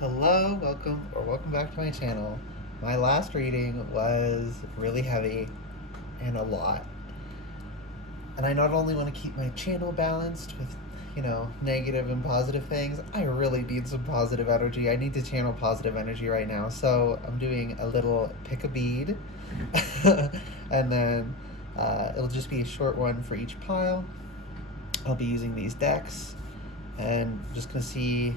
Hello, welcome back to my channel. My last reading was really heavy and a lot. And I not only want to keep my channel balanced with, negative and positive things, I really need some positive energy. I need to channel positive energy right now. So I'm doing a little pick a bead. And then it'll just be a short one for each pile. I'll be using these decks and just going to see.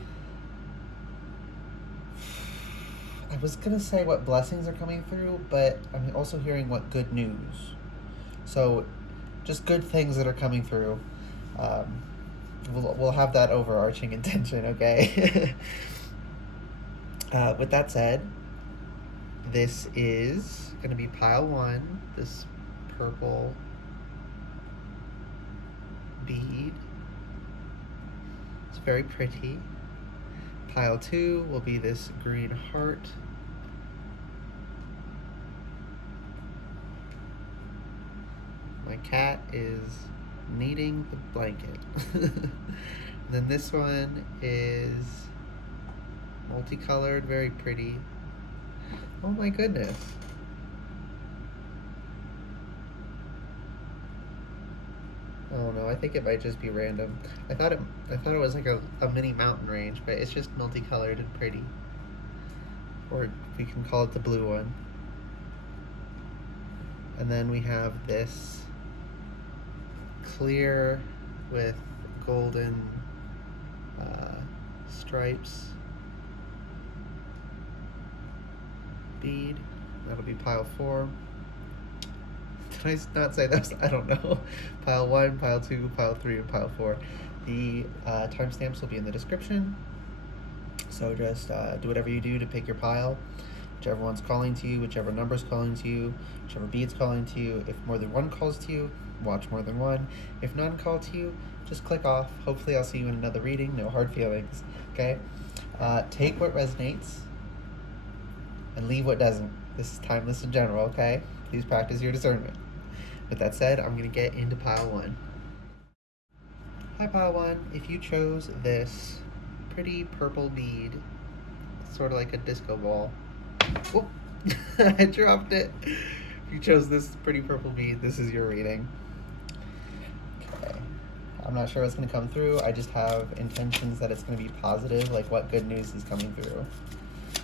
I was gonna say what blessings are coming through, but I'm also hearing what good news. So, just good things that are coming through. Um, we'll have that overarching intention, okay? With that said, this is gonna be pile one. This purple bead. It's very pretty. Pile two will be this green heart. My cat is kneading the blanket. Then this one is multicolored, very pretty. Oh my goodness. Oh no, I think it might just be random. I thought it was like a mini mountain range, but it's just multicolored and pretty. Or we can call it the blue one. And then we have this clear with golden stripes bead. That'll be pile four. Did I not say that? I don't know. Pile one, pile two, pile three, and pile four. The timestamps will be in the description. So just do whatever you do to pick your pile. Whichever one's calling to you, whichever number's calling to you, whichever bead's calling to you. If more than one calls to you, watch more than one. If none call to you, just click off. Hopefully I'll see you in another reading. No hard feelings, okay? Take what resonates and leave what doesn't. This is timeless in general, okay? Please practice your discernment. With that said, I'm gonna get into pile one. Hi pile one, if you chose this pretty purple bead, sort of like a disco ball. Oh, I dropped it. If you chose this pretty purple bead, this is your reading. Okay. I'm not sure what's going to come through. I just have intentions that it's going to be positive, like what good news is coming through.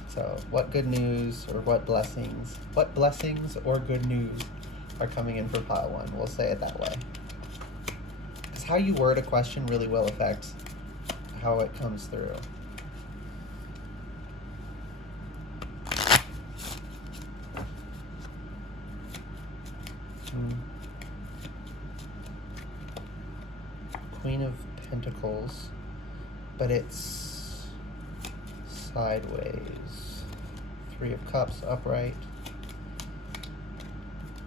So what good news or what blessings or good news are coming in for pile one? We'll say it that way. Because how you word a question really will affect how it comes through. Queen of Pentacles, but it's sideways. Three of Cups upright.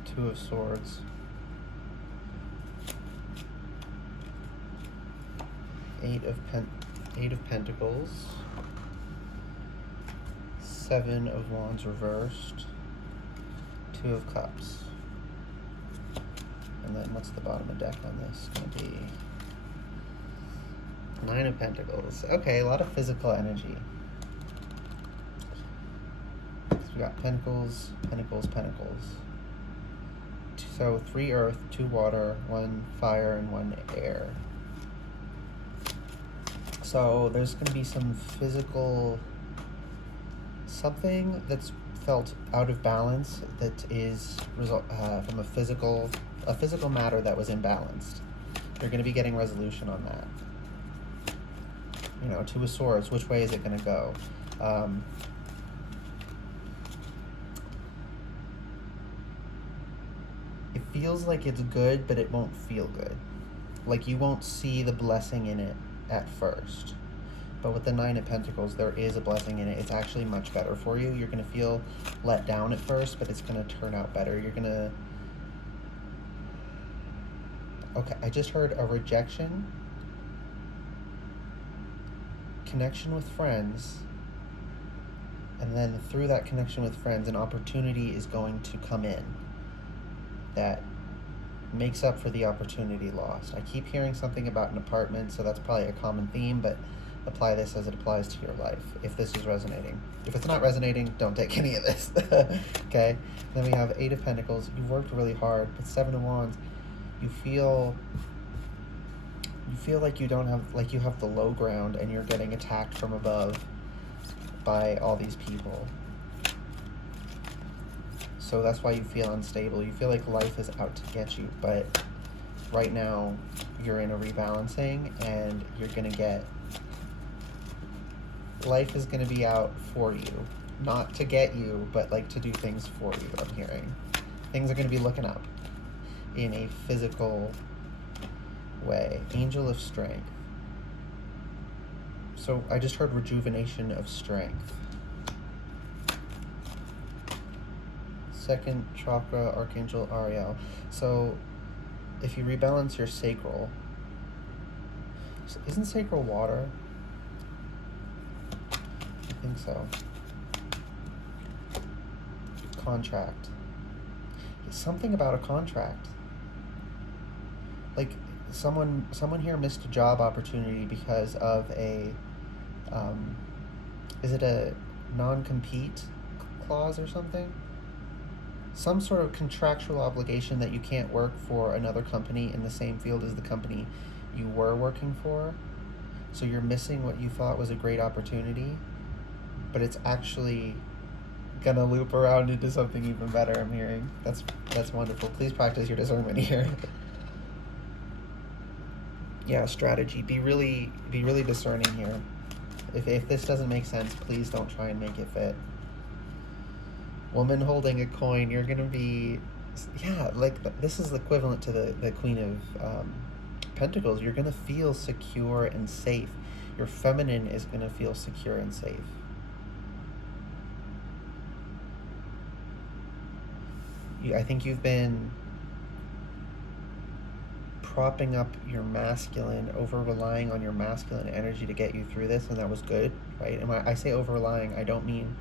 Two of Swords. Eight of Pentacles. Seven of Wands reversed. Two of Cups. And then what's the bottom of the deck on this? It's gonna be Nine of Pentacles. Okay, a lot of physical energy. So we got Pentacles, Pentacles, Pentacles. So 3 earth, 2 water, 1 fire, and 1 air. So there's going to be some physical, something that's felt out of balance that is from a physical matter that was imbalanced. You're going to be getting resolution on that. Two of Swords, which way is it going to go? It feels like it's good, but it won't feel good. Like you won't see the blessing in it at first. But with the Nine of Pentacles, there is a blessing in it. It's actually much better for you. You're going to feel let down at first, but it's going to turn out better. You're going to... Okay, I just heard a rejection, connection with friends, and then through that connection with friends, an opportunity is going to come in that makes up for the opportunity lost. I keep hearing something about an apartment, so that's probably a common theme, but apply this as it applies to your life, if this is resonating. If it's not resonating, don't take any of this. Okay? Then we have Eight of Pentacles. You've worked really hard, but Seven of Wands, you feel like you don't have, like you have the low ground and you're getting attacked from above by all these people. So that's why you feel unstable. You feel like life is out to get you, but right now you're in a rebalancing and you're gonna get, life is gonna be out for you. Not to get you, but like to do things for you, I'm hearing. Things are gonna be looking up in a physical way. Angel of Strength. So I just heard rejuvenation of strength. Second chakra, Archangel Ariel. So if you rebalance your sacral, isn't sacral water? I think so. Contract. Something about a contract. Like someone here missed a job opportunity because of a is it a non-compete clause or something? Some sort of contractual obligation that you can't work for another company in the same field as the company you were working for. So you're missing what you thought was a great opportunity, but it's actually gonna loop around into something even better, I'm hearing. That's wonderful. Please practice your discernment here. Yeah, strategy. Be really discerning here. If this doesn't make sense, please don't try and make it fit. Woman holding a coin, you're gonna be, yeah, like this is equivalent to the Queen of Pentacles. You're gonna feel secure and safe. Your feminine is gonna feel secure and safe. I think you've been propping up your masculine, over-relying on your masculine energy to get you through this, and that was good, right? And when I say over-relying, I don't mean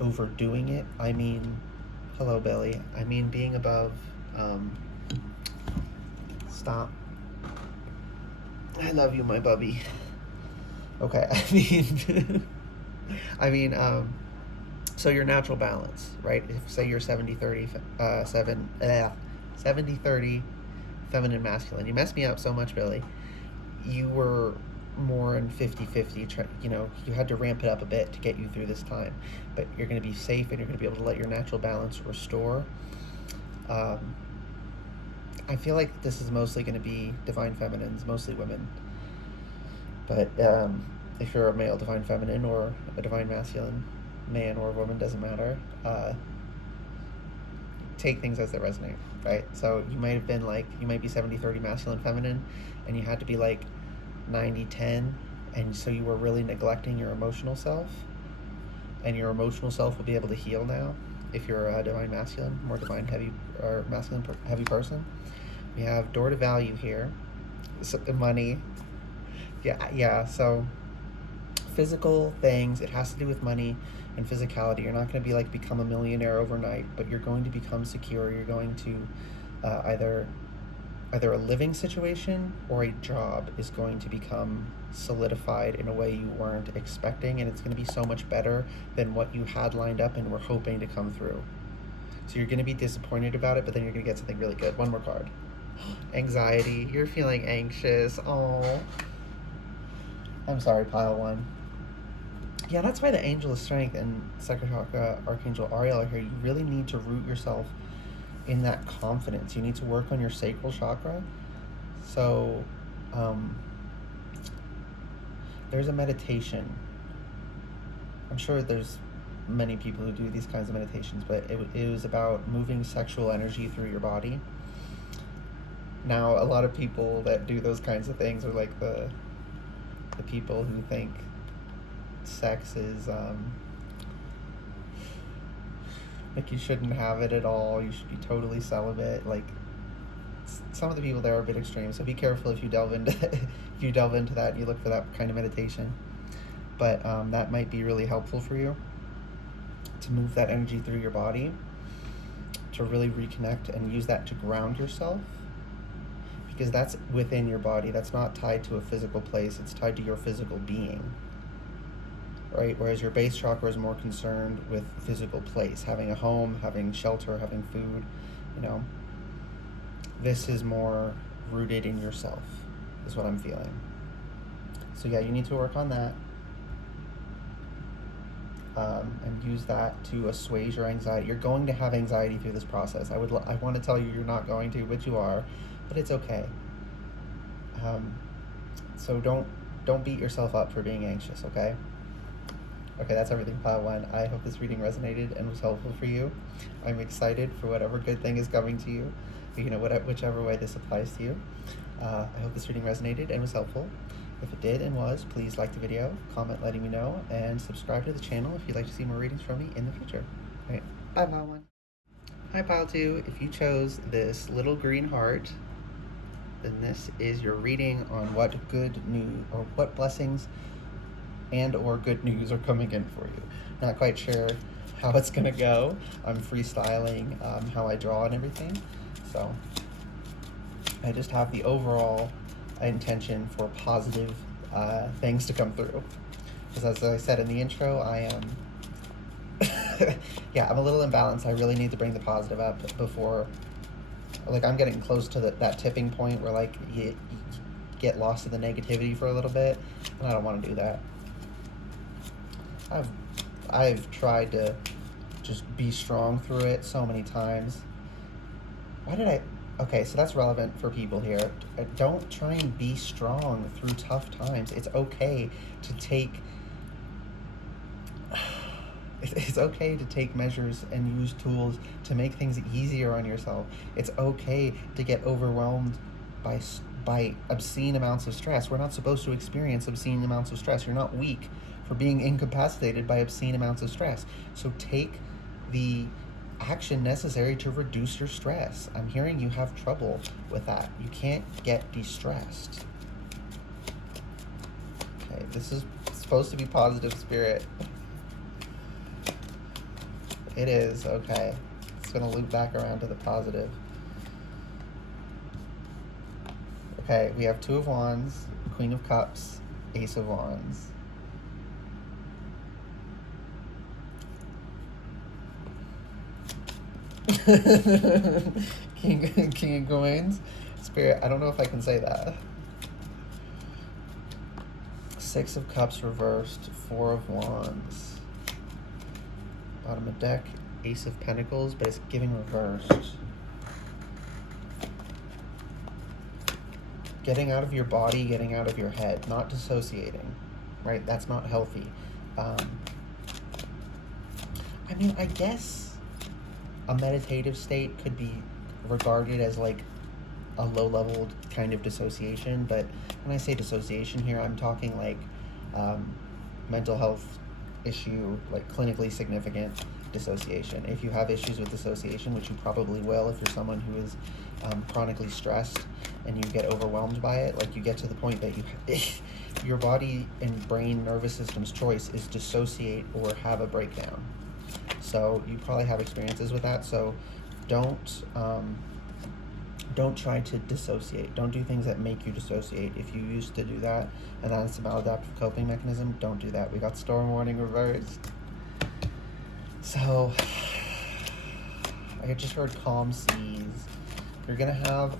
overdoing it. I mean, hello, Billy. I mean being above, stop. I love you, my bubby. Okay, so your natural balance, right? If, say you're 70-30, 70-30, feminine, masculine. You messed me up so much, Billy. You were more in 50-50, you know, you had to ramp it up a bit to get you through this time, but you're going to be safe and you're going to be able to let your natural balance restore. I feel like this is mostly going to be divine feminines, mostly women, but if you're a male divine feminine or a divine masculine, man or woman, doesn't matter, take things as they resonate, right? So you might have been like, you might be 70-30 masculine feminine and you had to be like 90-10, and so you were really neglecting your emotional self, and your emotional self will be able to heal now if you're a divine masculine, more divine heavy or masculine heavy person. We have door to value here, so money. Yeah, so physical things, it has to do with money and physicality. You're not going to be like become a millionaire overnight, but you're going to become secure. You're going to either a living situation or a job is going to become solidified in a way you weren't expecting, and it's going to be so much better than what you had lined up and were hoping to come through. So you're going to be disappointed about it, but then you're going to get something really good. One more card. Anxiety. You're feeling anxious. Oh, I'm sorry, pile one. Yeah, that's why the Angel of Strength and second chakra, Archangel Ariel are here. You really need to root yourself in that confidence. You need to work on your sacral chakra. So there's a meditation. I'm sure there's many people who do these kinds of meditations, but it was about moving sexual energy through your body. Now, a lot of people that do those kinds of things are like the people who think sex is like you shouldn't have it at all, you should be totally celibate. Like, some of the people there are a bit extreme, so be careful if you delve into that and you look for that kind of meditation. But that might be really helpful for you to move that energy through your body, to really reconnect and use that to ground yourself. because that's within your body. That's not tied to a physical place. It's tied to your physical being, right? Whereas your base chakra is more concerned with physical place, having a home, having shelter, having food, you know. This is more rooted in yourself, is what I'm feeling. So yeah, you need to work on that. And use that to assuage your anxiety. You're going to have anxiety through this process. I want to tell you you're not going to, but you are. But it's okay. So don't beat yourself up for being anxious. Okay. Okay, that's everything, pile one. I hope this reading resonated and was helpful for you. I'm excited for whatever good thing is coming to you. You know, whichever way this applies to you. I hope this reading resonated and was helpful. If it did and was, please like the video, comment letting me know, and subscribe to the channel if you'd like to see more readings from me in the future. All right, bye, pile one. Hi, pile two. If you chose this little green heart, then this is your reading on what good news or what blessings and or good news are coming in for you. Not quite sure how it's gonna go. I'm freestyling how I draw and everything, so I just have the overall intention for positive things to come through. Because as I said in the intro, I am, yeah, I'm a little imbalanced. I really need to bring the positive up before, like, I'm getting close to that tipping point where, like, you get lost in the negativity for a little bit, and I don't want to do that. I've tried to just be strong through it so many times. Why did I? Okay, so that's relevant for people here. Don't try and be strong through tough times. It's okay to take. It's okay to take measures and use tools to make things easier on yourself. It's okay to get overwhelmed by obscene amounts of stress. We're not supposed to experience obscene amounts of stress. You're not weak for being incapacitated by obscene amounts of stress. So take the action necessary to reduce your stress. I'm hearing you have trouble with that. You can't get de-stressed. Okay, this is supposed to be positive spirit. It is, okay. It's gonna loop back around to the positive. Okay, we have Two of Wands, Queen of Cups, Ace of Wands. King of Coins. Spirit, I don't know if I can say that. Six of Cups reversed, Four of Wands. Bottom of deck, Ace of Pentacles, but it's giving reversed. Getting out of your body, getting out of your head, not dissociating, right? That's not healthy. I mean, I guess a meditative state could be regarded as like a low-level kind of dissociation, but when I say dissociation here, I'm talking like mental health issue, like clinically significant dissociation. If you have issues with dissociation, which you probably will if you're someone who is chronically stressed and you get overwhelmed by it, like you get to the point that your body and brain nervous system's choice is dissociate or have a breakdown. So you probably have experiences with that. So don't try to dissociate. Don't do things that make you dissociate. If you used to do that and that's a maladaptive coping mechanism, don't do that. We got storm warning reversed. So I just heard calm seas. You're gonna have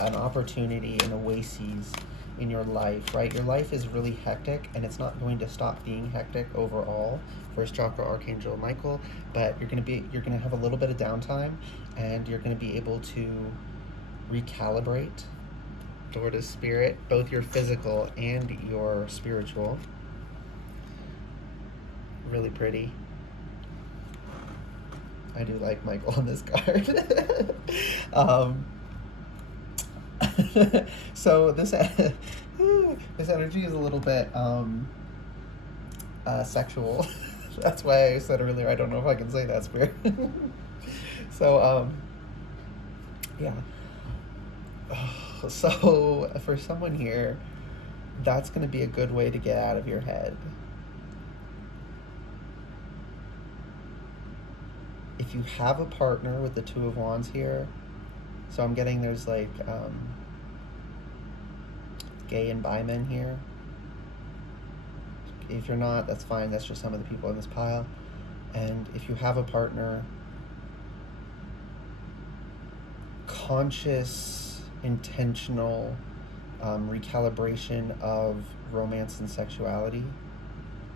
an opportunity, an oasis in your life, right? Your life is really hectic and it's not going to stop being hectic overall. First chakra Archangel Michael, but you're gonna have a little bit of downtime and you're gonna be able to recalibrate toward a spirit, both your physical and your spiritual. Really pretty. I do like Michael on this card. So this energy is a little bit sexual. That's why I said earlier I don't know if I can say that, spirit. So yeah. So for someone here, that's going to be a good way to get out of your head. If you have a partner with the Two of Wands here, so I'm getting there's like gay and bi men here. If you're not, that's fine. That's just some of the people in this pile. And if you have a partner, conscious, intentional recalibration of romance and sexuality.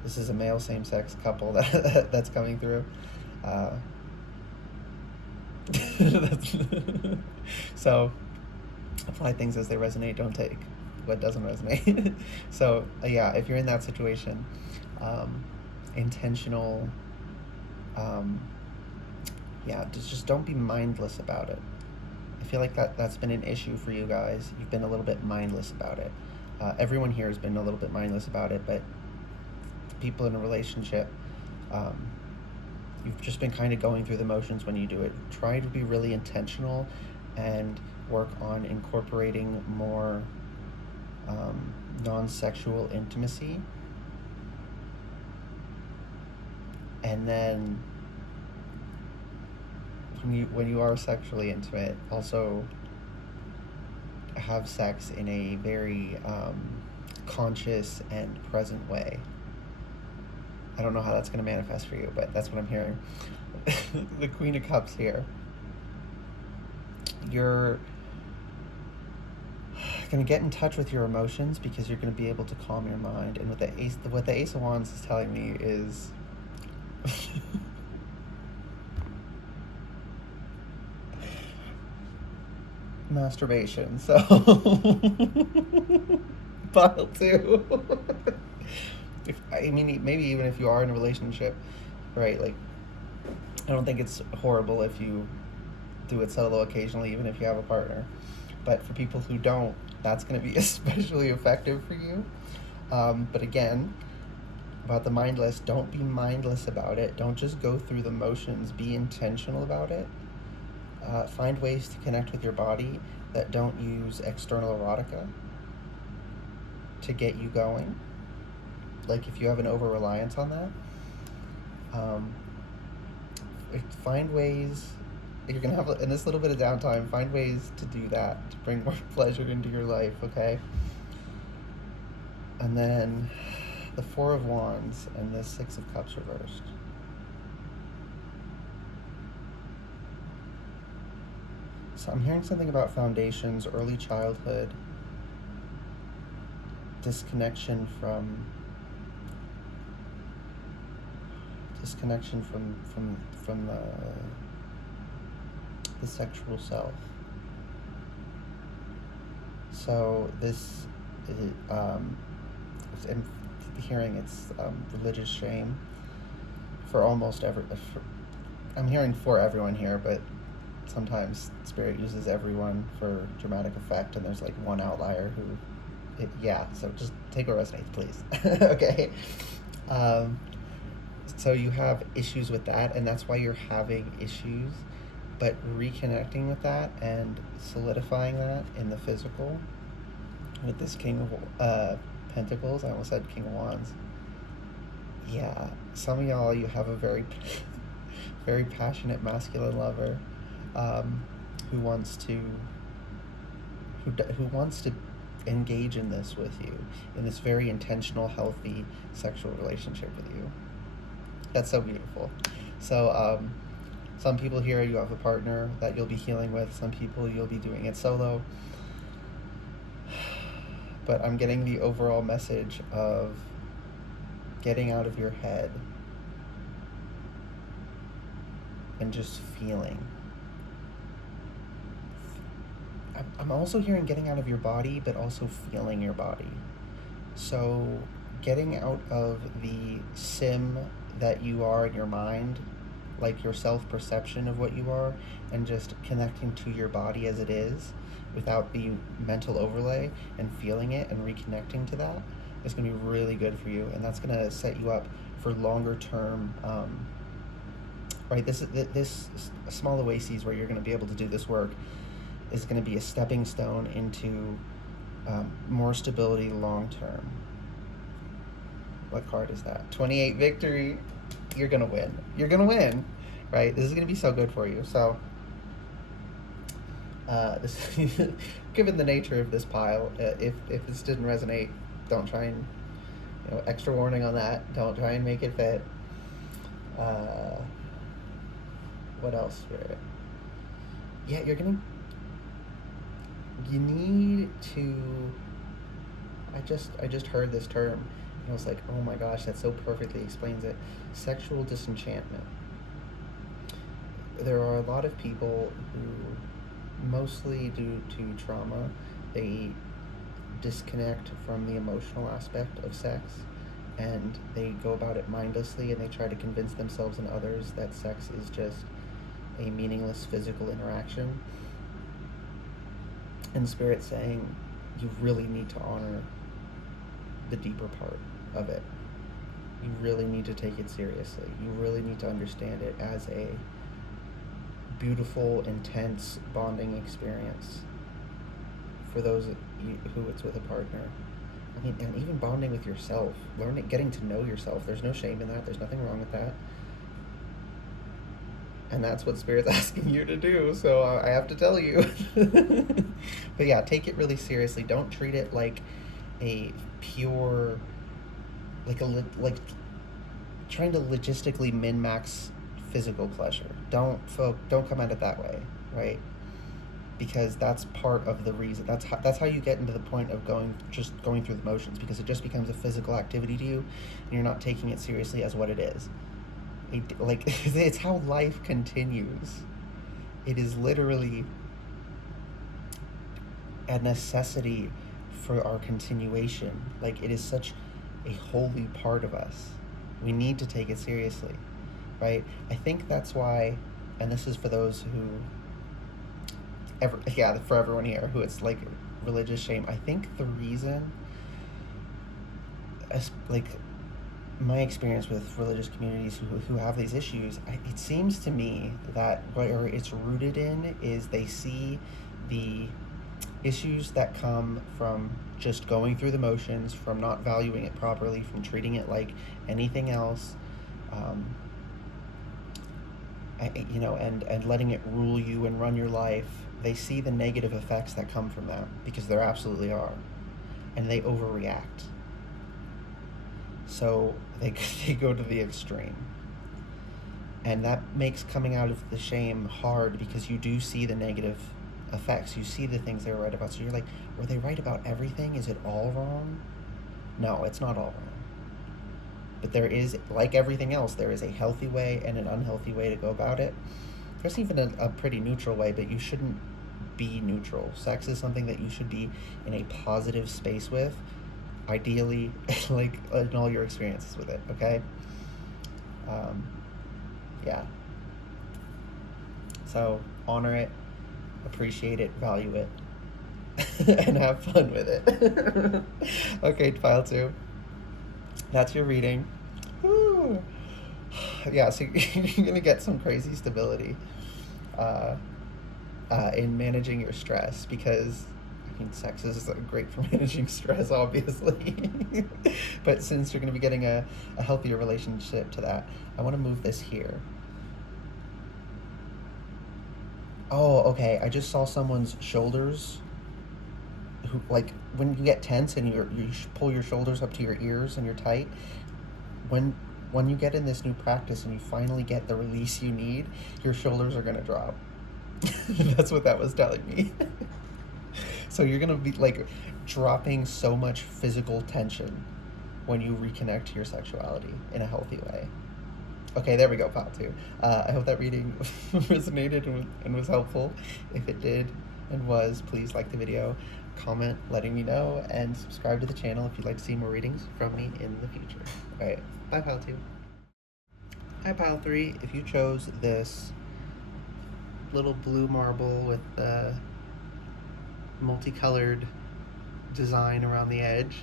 This is a male same-sex couple that's coming through. So apply things as they resonate. Don't take what doesn't resonate. So yeah, if you're in that situation, intentional, yeah, just don't be mindless about it. I feel like that's been an issue for you guys. You've been a little bit mindless about it. Everyone here has been a little bit mindless about it, but people in a relationship, you've just been kind of going through the motions when you do it. Try to be really intentional and work on incorporating more non-sexual intimacy. And then when you are sexually intimate, also have sex in a very conscious and present way. I don't know how that's going to manifest for you, but that's what I'm hearing. The Queen of Cups here. You're going to get in touch with your emotions because you're going to be able to calm your mind. And what the Ace of Wands is telling me is masturbation. So pile 2. Maybe even if you are in a relationship, right? Like, I don't think it's horrible if you do it solo occasionally, even if you have a partner. But for people who don't, that's going to be especially effective for you. But again, about the mindless, don't be mindless about it. Don't just go through the motions. Be intentional about it. Find ways to connect with your body that don't use external erotica to get you going. Like if you have an over-reliance on that, find ways, you're going to have, in this little bit of downtime, find ways to do that, to bring more pleasure into your life, okay? And then the Four of Wands and the Six of Cups reversed. So I'm hearing something about foundations, early childhood, disconnection from the sexual self. So this is, I'm hearing it's religious shame for almost I'm hearing for everyone here, but sometimes Spirit uses everyone for dramatic effect, and there's like one outlier who, so just take what resonates, please. Okay. So you have issues with that, and that's why you're having issues, but reconnecting with that and solidifying that in the physical with this King of Pentacles. I almost said King of Wands. Yeah, some of y'all, you have a very very passionate masculine lover who wants to engage in this with you, in this very intentional, healthy sexual relationship with you. That's so beautiful. So some people here, you have a partner that you'll be healing with. Some people you'll be doing it solo. But I'm getting the overall message of getting out of your head and just feeling. I'm also hearing getting out of your body, but also feeling your body. So getting out of the sim that you are in your mind, like your self-perception of what you are, and just connecting to your body as it is without the mental overlay, and feeling it and reconnecting to that is going to be really good for you, and that's going to set you up for longer term, right? This small oases where you're going to be able to do this work is going to be a stepping stone into more stability long term. What card is that? 28 victory. You're going to win. You're going to win, right? This is going to be so good for you. So This, given the nature of this pile, if this didn't resonate, don't try and, extra warning on that. Don't try and make it fit. What else, Spirit? Yeah, you need to. I just heard this term, and I was like, oh my gosh, that so perfectly explains it. Sexual disenchantment. There are a lot of people who, mostly due to trauma, they disconnect from the emotional aspect of sex, and they go about it mindlessly, and they try to convince themselves and others that sex is just a meaningless physical interaction. And Spirit's saying you really need to honor the deeper part of it. You really need to take it seriously. You really need to understand it as a beautiful, intense bonding experience for those who it's with a partner. I mean, and even bonding with yourself, getting to know yourself. There's no shame in that. There's nothing wrong with that. And that's what Spirit's asking you to do, so I have to tell you. But yeah, take it really seriously. Don't treat it like a pure, like trying to logistically min-max physical pleasure. Don't come at it that way, right? Because that's part of the reason. That's how you get into the point of going through the motions, because it just becomes a physical activity to you, and you're not taking it seriously as what it is. It's how life continues. It is literally a necessity for our continuation. Like, it is such a holy part of us. We need to take it seriously, right? I think that's why, and this is for those for everyone here who it's like religious shame. I think the reason, my experience with religious communities who have these issues, it seems to me that where it's rooted in is they see the issues that come from just going through the motions, from not valuing it properly, from treating it like anything else, and letting it rule you and run your life. They see the negative effects that come from that, because there absolutely are, and they overreact. So they go to the extreme. And that makes coming out of the shame hard, because you do see the negative effects. You see the things they were right about. So you're like, were they right about everything? Is it all wrong? No, it's not all wrong. But there is, like everything else, there is a healthy way and an unhealthy way to go about it. There's even a pretty neutral way, but you shouldn't be neutral. Sex is something that you should be in a positive space with, ideally, like in all your experiences with it, okay? Yeah. So honor it, appreciate it, value it, and have fun with it. Okay, pile 2. That's your reading. Woo. Yeah, so you're gonna get some crazy stability in managing your stress, because sex is great for managing stress, obviously. But since you're going to be getting a healthier relationship to that, I want to move this here. Oh, okay. I just saw someone's shoulders. Who, like, when you get tense and you pull your shoulders up to your ears and you're tight, when you get in this new practice and you finally get the release you need, your shoulders are going to drop. That's what that was telling me. So you're going to be like dropping so much physical tension when you reconnect to your sexuality in a healthy way. Okay, there we go, pile 2. I hope that reading resonated and was helpful. If it did and was, please like the video, comment letting me know, and subscribe to the channel if you'd like to see more readings from me in the future. Alright, bye pile 2. Hi pile 3, if you chose this little blue marble with the multicolored design around the edge,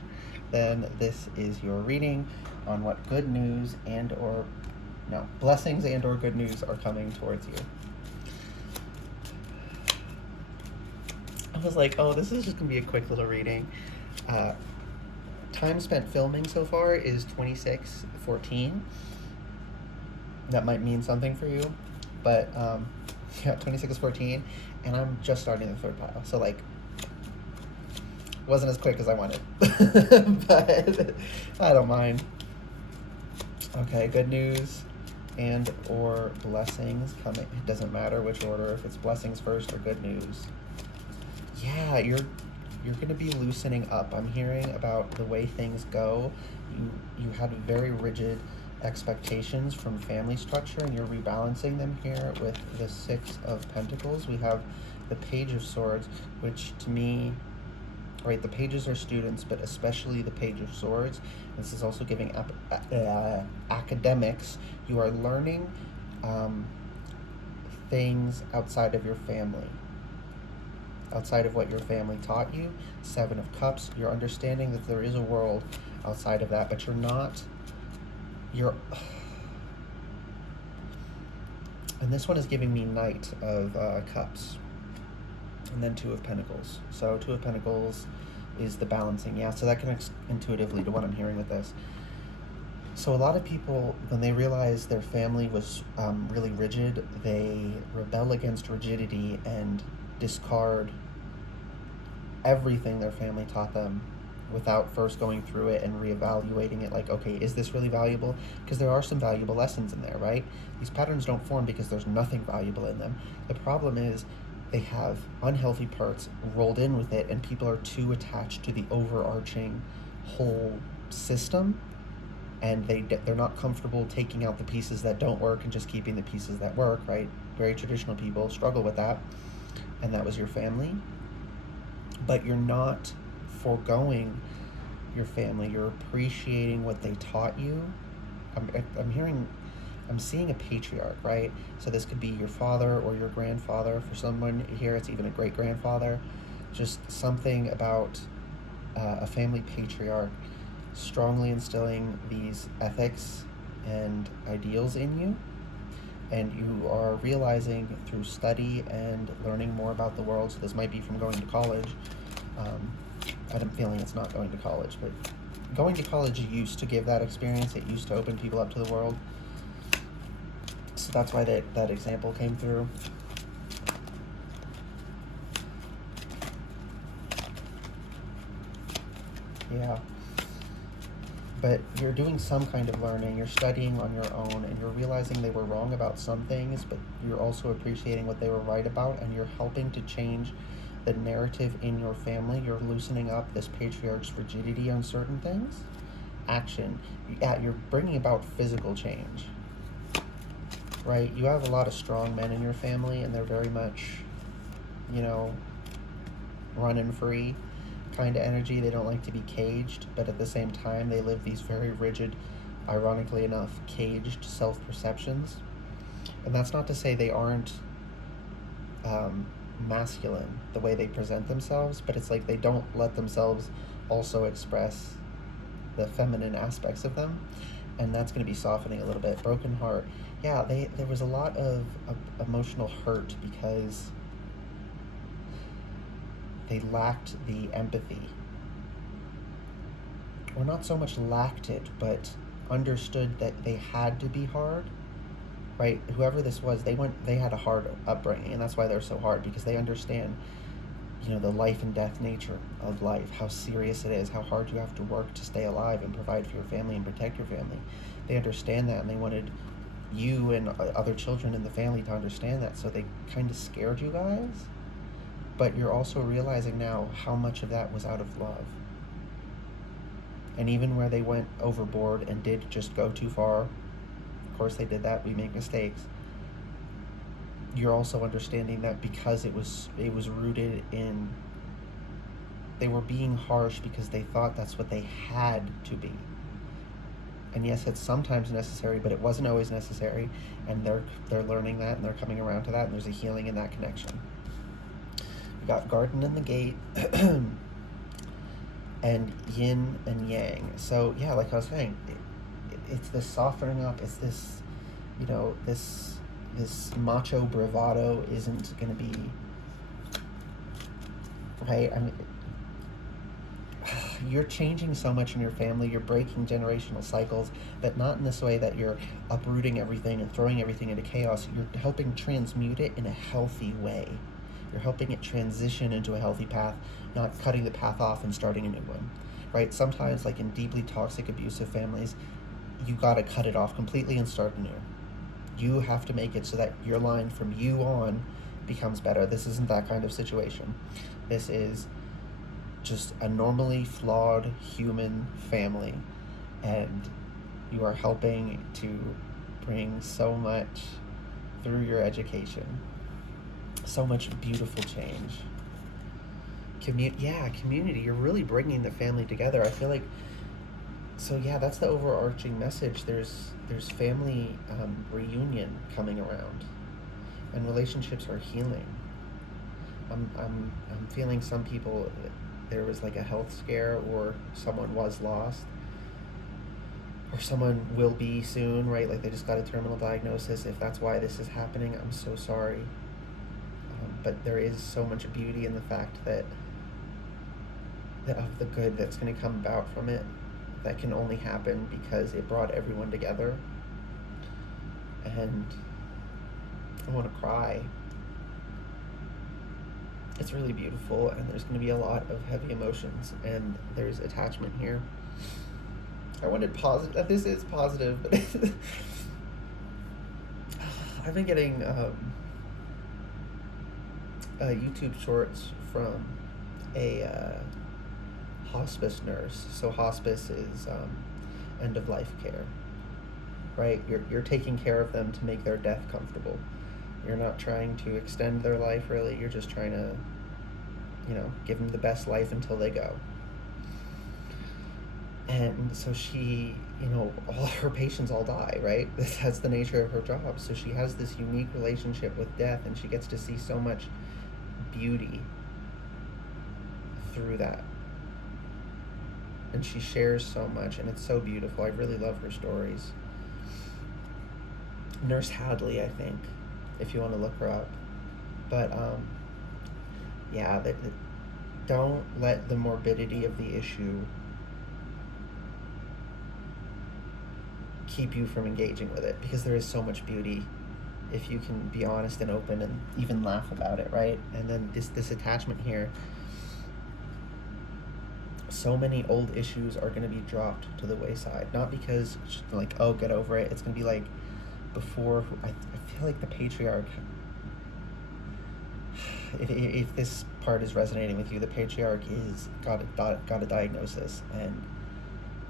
then this is your reading on what blessings and or good news are coming towards you. I was like, oh, this is just gonna be a quick little reading. Time spent filming so far is 26:14. That might mean something for you, but Yeah, 26 is 14, and I'm just starting the third pile. So, like, wasn't as quick as I wanted. But I don't mind. Okay, good news and or blessings coming. It doesn't matter which order, if it's blessings first or good news. Yeah, you're going to be loosening up. I'm hearing about the way things go. You had very rigid expectations from family structure, and you're rebalancing them here with the Six of Pentacles. We have the Page of Swords, which to me, right, the pages are students, but especially the Page of Swords. This is also giving academics. You are learning things outside of your family, outside of what your family taught you. Seven of Cups, you're understanding that there is a world outside of that, but you're and this one is giving me Knight of Cups, and then Two of Pentacles. So Two of Pentacles is the balancing. Yeah, so that connects intuitively to what I'm hearing with this. So a lot of people, when they realize their family was really rigid, they rebel against rigidity and discard everything their family taught them without first going through it and reevaluating it, like, okay, is this really valuable? Because there are some valuable lessons in there, right? These patterns don't form because there's nothing valuable in them. The problem is they have unhealthy parts rolled in with it, and people are too attached to the overarching whole system, and they're not comfortable taking out the pieces that don't work and just keeping the pieces that work, right? Very traditional people struggle with that, and that was your family. But you're not foregoing your family. You're appreciating what they taught you. I'm seeing a patriarch, right? So this could be your father or your grandfather. For someone here, it's even a great-grandfather. Just something about a family patriarch strongly instilling these ethics and ideals in you. And you are realizing through study and learning more about the world, so this might be from going to college. I'm feeling it's not going to college, but going to college used to give that experience. It used to open people up to the world. So that's why that example came through. Yeah. But you're doing some kind of learning, you're studying on your own, and you're realizing they were wrong about some things, but you're also appreciating what they were right about, and you're helping to change the narrative in your family. You're loosening up this patriarch's rigidity on certain things. Action. Yeah, you're bringing about physical change, right? You have a lot of strong men in your family, and they're very much, running free kind of energy. They don't like to be caged, but at the same time, they live these very rigid, ironically enough, caged self-perceptions. And that's not to say they aren't masculine, the way they present themselves, but it's like they don't let themselves also express the feminine aspects of them, and that's going to be softening a little bit. Broken heart. Yeah, there was a lot of emotional hurt because they lacked the empathy. Or not so much lacked it, but understood that they had to be hard, right? Whoever this was, they had a hard upbringing, and that's why they're so hard, because they understand, the life and death nature of life, how serious it is, how hard you have to work to stay alive and provide for your family and protect your family. They understand that, and they wanted you and other children in the family to understand that, so they kind of scared you guys. But you're also realizing now how much of that was out of love. And even where they went overboard and did just go too far, of course they did that, we make mistakes. You're also understanding that because it was rooted in, they were being harsh because they thought that's what they had to be. And yes, it's sometimes necessary, but it wasn't always necessary. And they're learning that, and they're coming around to that, and there's a healing in that connection. We got Garden in the Gate, and Yin and Yang. So yeah, like I was saying, it's this softening up. It's this, this macho bravado isn't going to be, right? I mean, you're changing so much in your family, you're breaking generational cycles, but not in this way that you're uprooting everything and throwing everything into chaos. You're helping transmute it in a healthy way. You're helping it transition into a healthy path, not cutting the path off and starting a new one, right? Sometimes, like in deeply toxic, abusive families, you gotta cut it off completely and start anew. You have to make it so that your line from you on becomes better. This isn't that kind of situation. This is just a normally flawed human family, and you are helping to bring so much through your education, so much beautiful change. Community. You're really bringing the family together. I feel like, so yeah, that's the overarching message. There's family reunion coming around, and relationships are healing. I'm feeling some people, there was like a health scare, or someone was lost, or someone will be soon, right? Like they just got a terminal diagnosis. If that's why this is happening, I'm so sorry. But there is so much beauty in the fact that of the good that's going to come about from it, that can only happen because it brought everyone together. And I want to cry. It's really beautiful, and there's going to be a lot of heavy emotions, and there's attachment here. I wanted positive. This is positive, but I've been getting YouTube shorts from a hospice nurse. So hospice is end of life care, right? You're taking care of them to make their death comfortable. You're not trying to extend their life, really. You're just trying to, give them the best life until they go. And so she, all her patients all die, right? That's the nature of her job. So she has this unique relationship with death, and she gets to see so much beauty through that. And she shares so much, and it's so beautiful. I really love her stories. Nurse Hadley, I think, if you want to look her up. But don't let the morbidity of the issue keep you from engaging with it, because there is so much beauty if you can be honest and open and even laugh about it, right? And then this attachment here, so many old issues are going to be dropped to the wayside, not because like, oh, get over it. It's going to be like, before, I feel like the patriarch, if this part is resonating with you, the patriarch got a diagnosis, and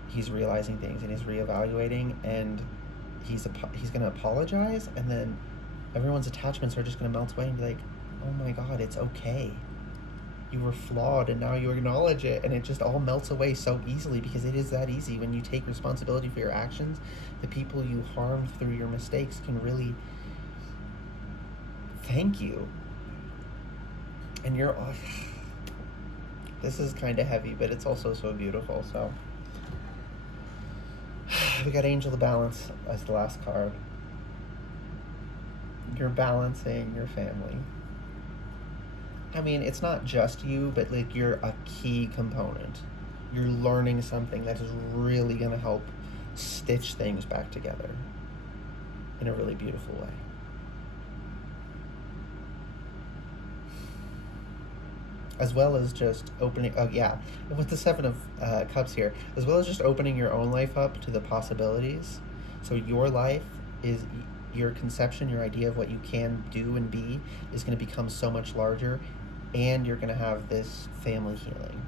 he's realizing things, and he's reevaluating, and he's going to apologize, and then everyone's attachments are just going to melt away and be like, oh my God, it's okay. You were flawed, and now you acknowledge it, and it just all melts away so easily, because it is that easy. When you take responsibility for your actions, the people you harmed through your mistakes can really thank you. And this is kind of heavy, but it's also so beautiful. So we got Angel of Balance as the last card. You're balancing your family. I mean, it's not just you, but like, you're a key component. You're learning something that is really going to help stitch things back together in a really beautiful way. As well as just opening, and with the Seven of Cups here, as well as just opening your own life up to the possibilities. So your life is, your conception, your idea of what you can do and be is going to become so much larger, and you're going to have this family healing.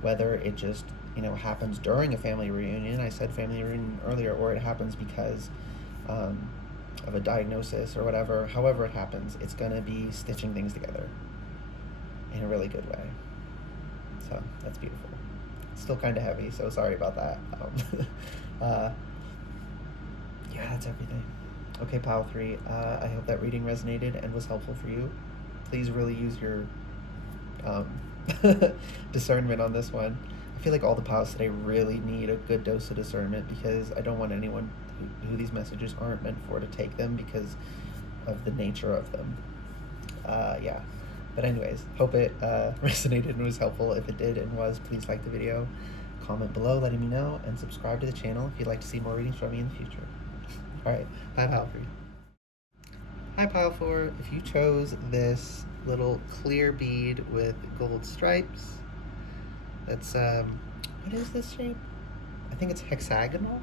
Whether it just, happens during a family reunion, I said family reunion earlier, or it happens because of a diagnosis or whatever, however it happens, it's going to be stitching things together in a really good way. So that's beautiful. It's still kind of heavy, so sorry about that. That's everything. Okay, pile 3, I hope that reading resonated and was helpful for you. Please really use your discernment on this one. I feel like all the piles today really need a good dose of discernment, because I don't want anyone who these messages aren't meant for to take them because of the nature of them. But anyways, hope it resonated and was helpful. If it did and was, please like the video, comment below letting me know, and subscribe to the channel if you'd like to see more readings from me in the future. Alright, bye pile 3. Hi pile 4, if you chose this little clear bead with gold stripes, that's, what is this shape? I think it's hexagonal?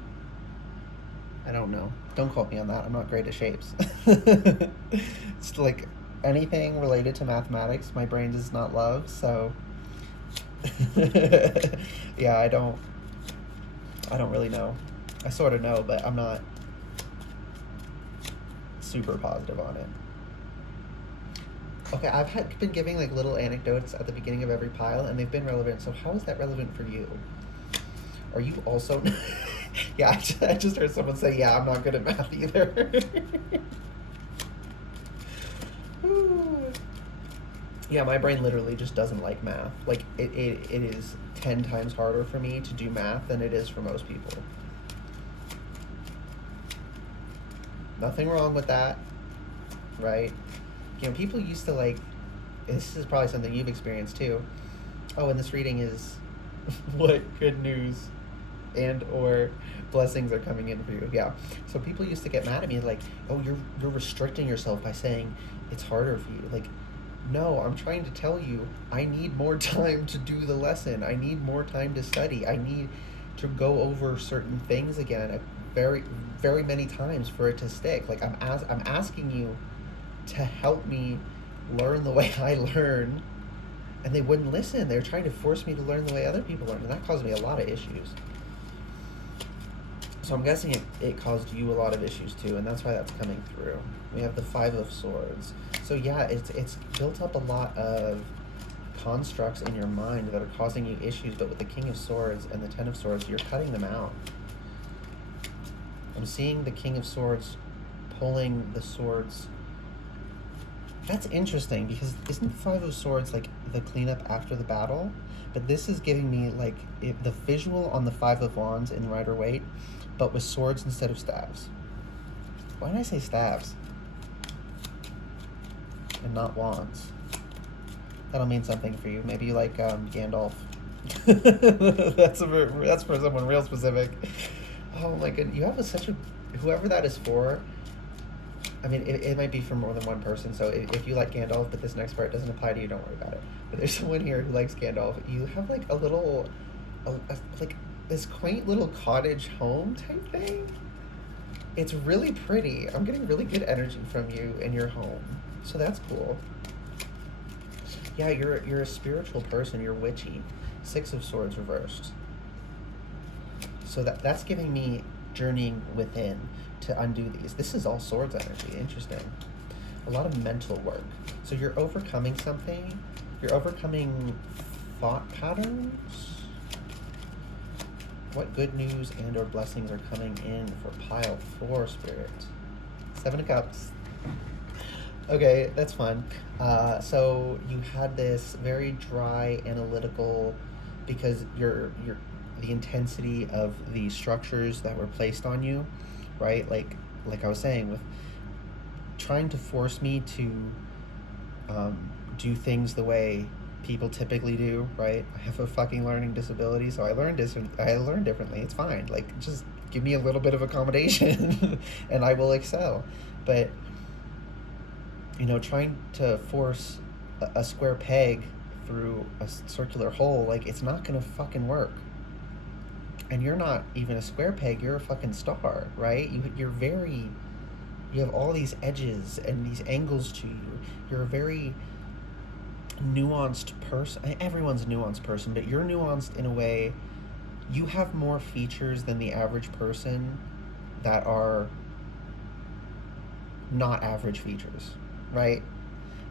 I don't know. Don't quote me on that. I'm not great at shapes. It's like anything related to mathematics, my brain does not love, so yeah, I don't really know. I sort of know, but I'm not super positive on it. Okay, I've been giving like little anecdotes at the beginning of every pile, and they've been relevant, so how is that relevant for you? Are you also... Yeah, I just heard someone say, yeah, I'm not good at math either. Yeah, my brain literally just doesn't like math. Like, it is 10 times harder for me to do math than it is for most people. Nothing wrong with that, right? You know, people used to like, this is probably something you've experienced too. Oh, and this reading is what good news and or blessings are coming in for you. Yeah. So people used to get mad at me like, oh, you're restricting yourself by saying it's harder for you. Like, no, I'm trying to tell you I need more time to do the lesson. I need more time to study. I need to go over certain things again very, very many times for it to stick. Like, I'm asking you to help me learn the way I learn, and they wouldn't listen. They're trying to force me to learn the way other people learn, and that caused me a lot of issues. So I'm guessing it caused you a lot of issues too, and that's why that's coming through. We have the 5 of Swords. So yeah, it's built up a lot of constructs in your mind that are causing you issues, but with the King of Swords and the 10 of Swords, you're cutting them out. I'm seeing the King of Swords pulling the swords. That's interesting, because isn't 5 of Swords like the cleanup after the battle? But this is giving me like the visual on the 5 of Wands in Rider-Waite, but with swords instead of staves. Why did I say staves? And not wands. That'll mean something for you. Maybe you like Gandalf. That's for someone real specific. Oh my goodness, you have such a... Whoever that is for... I mean, it might be for more than one person, so if you like Gandalf, but this next part doesn't apply to you, don't worry about it. But there's someone here who likes Gandalf. You have like a little... like this quaint little cottage home type thing. It's really pretty. I'm getting really good energy from you in your home, so that's cool. Yeah, you're a spiritual person. You're witchy. 6 of Swords reversed. So that's giving me journeying within to undo these. This is all swords energy. Interesting. A lot of mental work. So you're overcoming something. You're overcoming thought patterns. What good news and or blessings are coming in for pile 4, Spirit? 7 of Cups. Okay, that's fun. So you had this very dry, analytical, because the intensity of the structures that were placed on you, right? Like I was saying, with trying to force me to do things the way people typically do, right? I have a fucking learning disability, so I learn differently. It's fine. Like, just give me a little bit of accommodation and I will excel. But you know, trying to force a square peg through a circular hole, like, it's not gonna fucking work. And you're not even a square peg, you're a fucking star, right? You have all these edges and these angles to you. You're a very nuanced person. Everyone's a nuanced person, but you're nuanced in a way. You have more features than the average person that are not average features, right?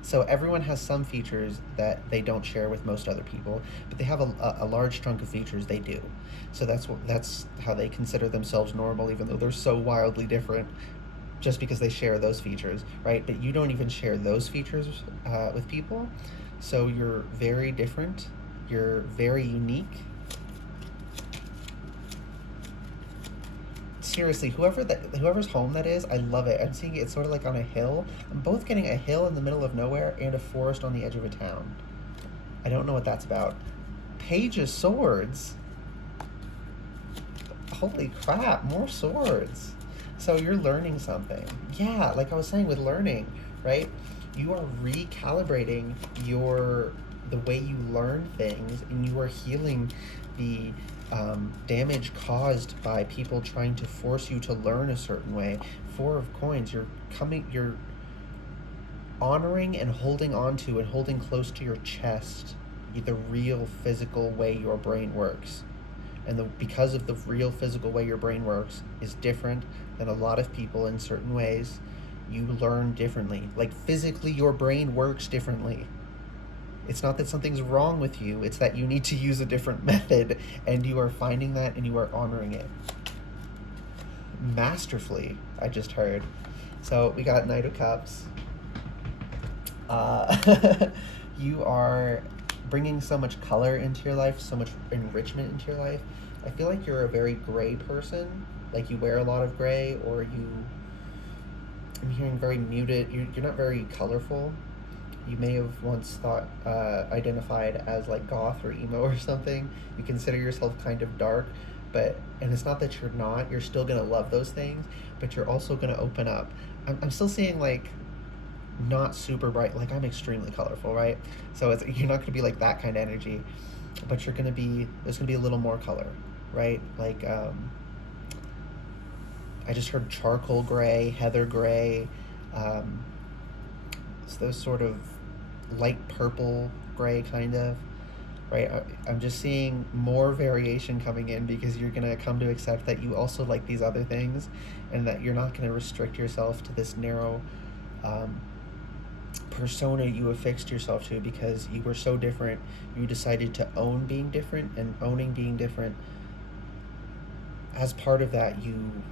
So everyone has some features that they don't share with most other people, but they have a large chunk of features they do. So that's how they consider themselves normal, even though they're so wildly different, just because they share those features, right? But you don't even share those features with people. So you're very different. You're very unique. seriously, whoever's home that is, I love it. I'm seeing it's sort of like on a hill. I'm both getting a hill in the middle of nowhere and a forest on the edge of a town. I don't know what that's about. Page of Swords. Holy crap, more swords. So you're learning something. Yeah, like I was saying with learning, right? You are recalibrating the way you learn things, and you are healing the damage caused by people trying to force you to learn a certain way. Four of Coins, you're honoring and holding on to and holding close to your chest the real physical way your brain works. And because of the real physical way your brain works is different than a lot of people in certain ways, you learn differently. Like physically, your brain works differently. It's not that something's wrong with you, it's that you need to use a different method, and you are finding that and you are honoring it. Masterfully, I just heard. So we got Knight of Cups. You are bringing so much color into your life, so much enrichment into your life. I feel like you're a very gray person. Like you wear a lot of gray, or I'm hearing very muted. You're not very colorful. You may have once identified as like goth or emo or something. You consider yourself kind of dark, and it's not that you're not. You're still gonna love those things, but you're also gonna open up. I'm still seeing like not super bright. Like I'm extremely colorful, right? So you're not gonna be like that kind of energy, but there's gonna be a little more color, right? Like I just heard charcoal gray, heather gray, it's those sort of light purple gray kind of, right? I'm just seeing more variation coming in because you're going to come to accept that you also like these other things, and that you're not going to restrict yourself to this narrow persona you have fixed yourself to because you were so different. You decided to own being different, and owning being different, as part of that, you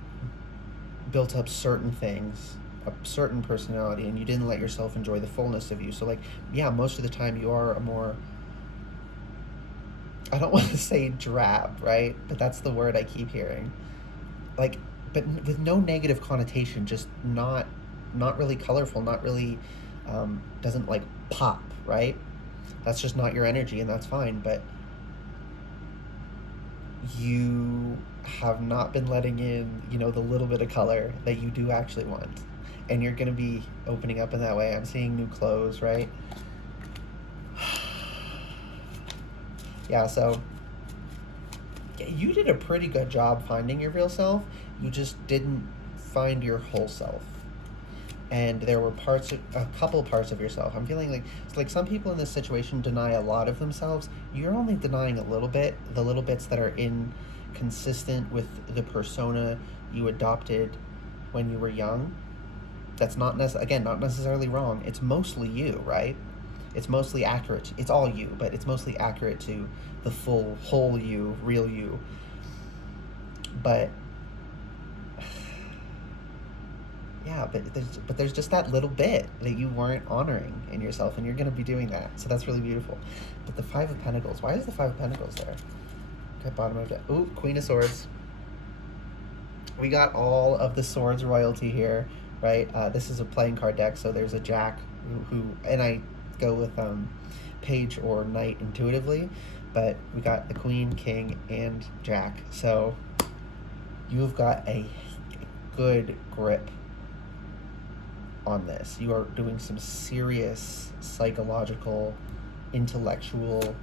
built up certain things, a certain personality, and you didn't let yourself enjoy the fullness of you. So like, yeah, most of the time you are a more, I don't want to say drab, right? But that's the word I keep hearing. Like, but with no negative connotation, just not really colorful, not really, doesn't like pop, right? That's just not your energy, and that's fine. But you have not been letting in, the little bit of color that you do actually want. And you're going to be opening up in that way. I'm seeing new clothes, right? Yeah, so you did a pretty good job finding your real self. You just didn't find your whole self. And there were a couple parts of yourself. I'm feeling like some people in this situation deny a lot of themselves. You're only denying a little bit, the little bits that are inconsistent with the persona you adopted when you were young. That's not necessarily wrong. It's mostly you, right? It's mostly accurate. It's all you, but it's mostly accurate to the full, whole you, real you. But yeah, but there's just that little bit that you weren't honoring in yourself, and you're going to be doing that. So that's really beautiful. But the Five of Pentacles, why is the Five of Pentacles there? Okay, bottom of it. Ooh, Queen of Swords. We got all of the swords royalty here, right? This is a playing card deck, so there's a Jack and I go with Page or Knight intuitively, but we got the Queen, King, and Jack. So you've got a good grip on this. You are doing some serious psychological, intellectual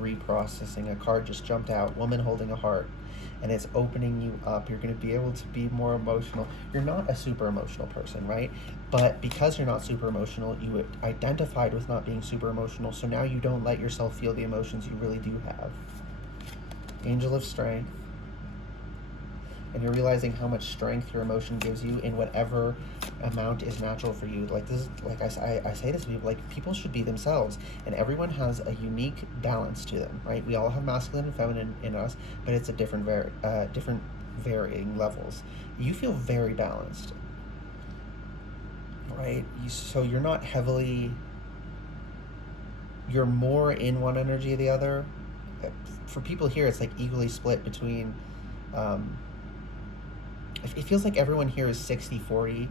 reprocessing. A card just jumped out, woman holding a heart, and it's opening you up. You're going to be able to be more emotional. You're not a super emotional person, right? But because you're not super emotional, you identified with not being super emotional, so now you don't let yourself feel the emotions you really do have. Angel of Strength. And you're realizing how much strength your emotion gives you in whatever amount is natural for you. Like this, like I say this to people, like people should be themselves, and everyone has a unique balance to them, right? We all have masculine and feminine in us, but it's a different varying levels. You feel very balanced, right? So you're not heavily. You're more in one energy or the other. For people here, it's like equally split between. it feels like everyone here is 60-40,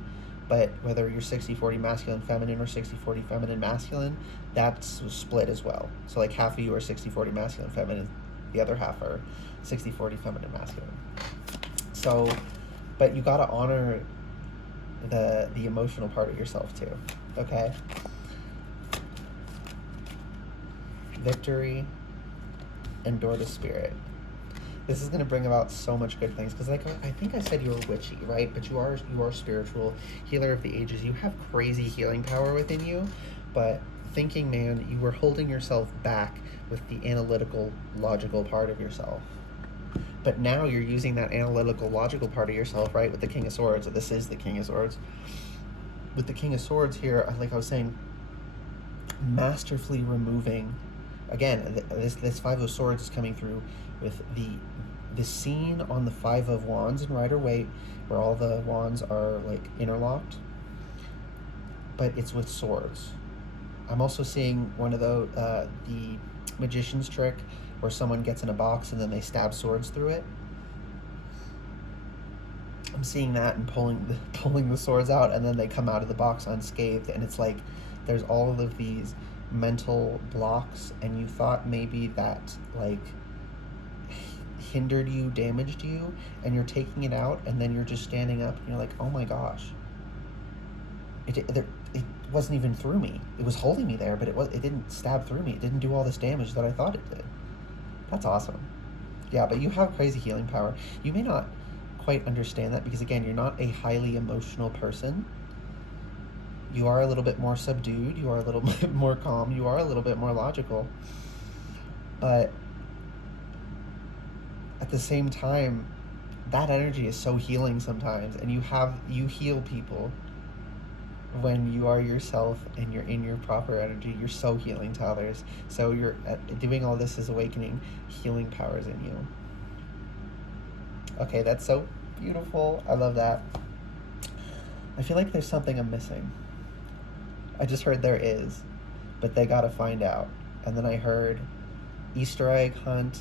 but whether you're 60-40 masculine feminine or 60-40 feminine masculine, that's split as well. So like half of you are 60-40 masculine feminine, the other half are 60-40 feminine masculine. So, but you gotta honor the emotional part of yourself too, okay? Victory, endure the spirit. This is going to bring about so much good things, because like I think I said you were witchy, right? But you are spiritual, healer of the ages. You have crazy healing power within you, but thinking man, you were holding yourself back with the analytical, logical part of yourself. But now you're using that analytical, logical part of yourself, right? With the King of Swords. This is the King of Swords. With the King of Swords here, like I was saying, masterfully removing. Again, this Five of Swords is coming through with the scene on the Five of Wands in Rider-Waite, where all the wands are like interlocked, but it's with swords. I'm also seeing one of the magician's trick, where someone gets in a box and then they stab swords through it. I'm seeing that and pulling the swords out, and then they come out of the box unscathed, and it's like there's all of these mental blocks, and you thought maybe that like hindered you, damaged you, and you're taking it out, and then you're just standing up and you're like, oh my gosh, it wasn't even through me. It was holding me there, but it didn't stab through me. It didn't do all this damage that I thought it did. That's awesome. Yeah, but you have crazy healing power. You may not quite understand that, because again, you're not a highly emotional person. You are a little bit more subdued, you are a little bit more calm, you are a little bit more logical. But at the same time, that energy is so healing sometimes, and you heal people when you are yourself and you're in your proper energy. You're so healing to others. So you're doing all this is awakening healing powers in you. Okay, that's so beautiful. I love that. I feel like there's something I'm missing. I just heard there is, but they gotta find out. And then I heard Easter egg hunt.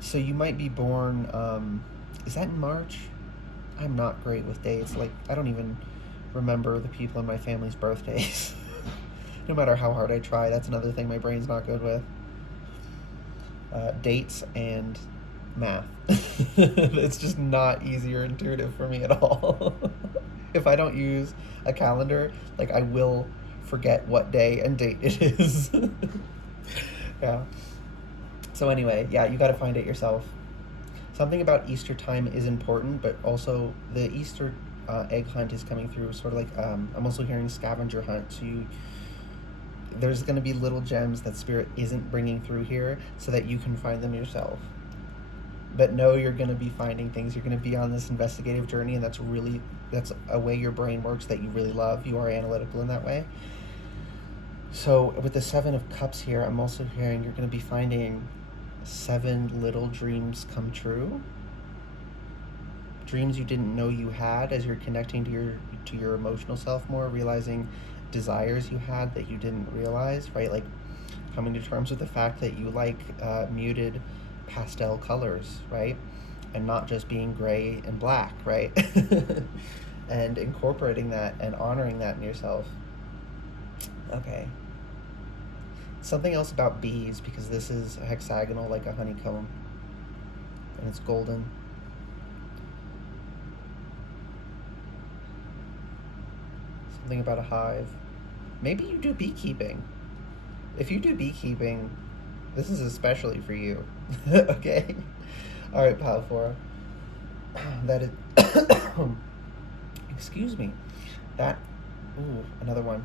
So you might be born, is that in March? I'm not great with dates. Like, I don't even remember the people in my family's birthdays. No matter how hard I try, that's another thing my brain's not good with. Dates and math. It's just not easy or intuitive for me at all. If I don't use a calendar, like, I will forget what day and date it is. Yeah. So anyway, yeah, you got to find it yourself. Something about Easter time is important, but also the Easter egg hunt is coming through, sort of like, I'm also hearing scavenger hunt. So there's going to be little gems that Spirit isn't bringing through here, so that you can find them yourself. But no, you're going to be finding things. You're going to be on this investigative journey, and that's a way your brain works that you really love. You are analytical in that way. So with the Seven of Cups here, I'm also hearing you're going to be finding 7 little dreams come true. Dreams you didn't know you had, as you're connecting to your emotional self more, realizing desires you had that you didn't realize, right? Like coming to terms with the fact that you like muted pastel colors, right? And not just being gray and black, right? And incorporating that and honoring that in yourself. Okay. Something else about bees, because this is hexagonal like a honeycomb, and it's golden. Something about a hive. Maybe you do beekeeping. If you do beekeeping, this is especially for you. Okay? Alright, Pile 4. That is... Excuse me. That... Ooh, another one.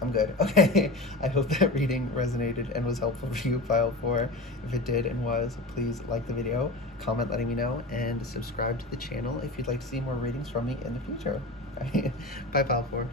I'm good. Okay. I hope that reading resonated and was helpful for you, Pile 4. If it did and was, please like the video, comment letting me know, and subscribe to the channel if you'd like to see more readings from me in the future. Bye, Pile 4.